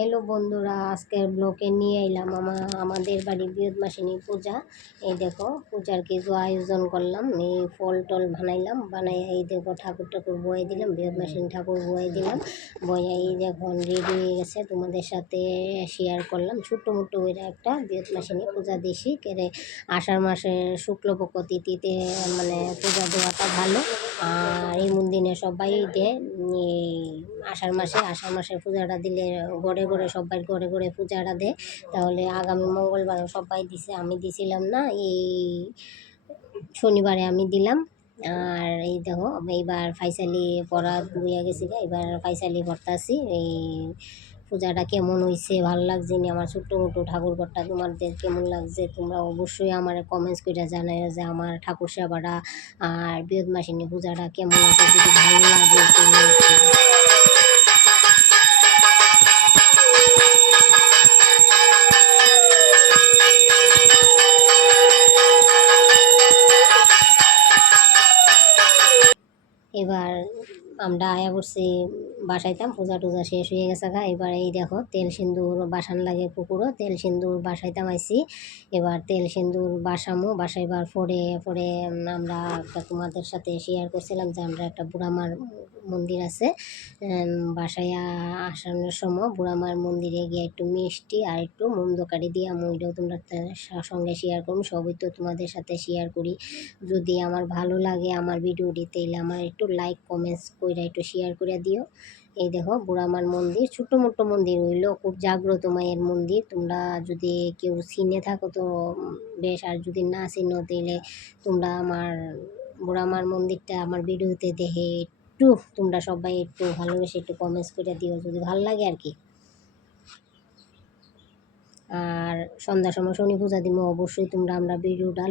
Hello বন্ধুরা, আজকের ব্লগে নিয়ে এলাম আমাদের বাড়ি বৃহস্পতিবাসিনী পূজা। এই দেখো পূজার কিছু আয়োজন করলাম, এই ফল টল বানাই এই দেখো ঠাকুর বয়ে দিলাম, বৃহস্পতিবাসিনী ঠাকুর বয়ে দিলাম। বয়ে এই দেখুন রেডি হয়ে গেছে, তোমাদের সাথে শেয়ার করলাম। ছোট্ট মোটো ওইরা একটা বৃহস্পতিবাসিনী পূজা দিছি কেড়ে আষাঢ় মাসের শুক্লপক্ষ তিথিতে মানে পূজা দেওয়াটা ভালো। আর এই দিনে সবাই দেয়, এই আষাঢ় মাসে পূজাটা দিলে ঘরে ঘরে সবাই ঘরে ঘরে পূজাটা দেয়। তাহলে আগামী মঙ্গলবার সবাই দিছে, আমি দিছিলাম না, এই শনিবারে আমি দিলাম। আর এই দেখো এইবার ফাইসালি পড়া বুইয়া গেছি, এবার ফাইসালি পড়তাছি। এই পূজাটা কেমন হয়েছে, ভালো লাগছে নি আমার ছোট্ট মোটো ঠাকুর ঘরটা, তোমাদের কেমন লাগছে তোমরা অবশ্যই আমার কমেন্টস করে জানাই যে আমার ঠাকুর সেবাটা আর বৃহস্পতিবাসিনী পূজাটা কেমন হয়েছে। যদি ভালো লাগে এবার আমরা আয়া করছি বাসাইতাম, পূজা টুজা শেষ হয়ে গেছে গা। এবার এই দেখো তেল সিন্দুর বাসান লাগে পুকুরও, তেল সিন্দুর বাসাইতাম আইসি। এবার তেল সিন্দুর বাসাইবার পরে পরে আমরা একটা তোমাদের সাথে শেয়ার করছিলাম যে আমরা একটা বুড়ামার মন্দির আছে, বাসায় আসানোর সময় বুড়ামার মন্দিরে গিয়ে একটু মিষ্টি আর একটু মুমদোকারি দিয়া মইটাও তোমরা সঙ্গে শেয়ার করুন। সবই তো তোমাদের সাথে শেয়ার করি। যদি আমার ভালো লাগে আমার ভিডিওটি তাইলে আমার একটু লাইক কমেন্টস কইরা একটু শেয়ার করে দিও। এই দেখো বুড়ামার মন্দির, ছোট্ট মোট্ট মন্দির হইলো, খুব জাগ্রত মায়ের মন্দির। তোমরা যদি কেউ চিনে থাকো তো বেশ, আর যদি না চিনো তাইলে তোমরা আমার বুড়ামার মন্দিরটা আমার ভিডিওতে দেখে একটু তোমরা সবাই একটু ভালোবেসে একটু কমেন্টস করে দিও যদি ভালো লাগে আর কি। আর সন্ধ্যার সময় শনি পূজা দিব, অবশ্যই তোমরা আমরা ভিডিওটা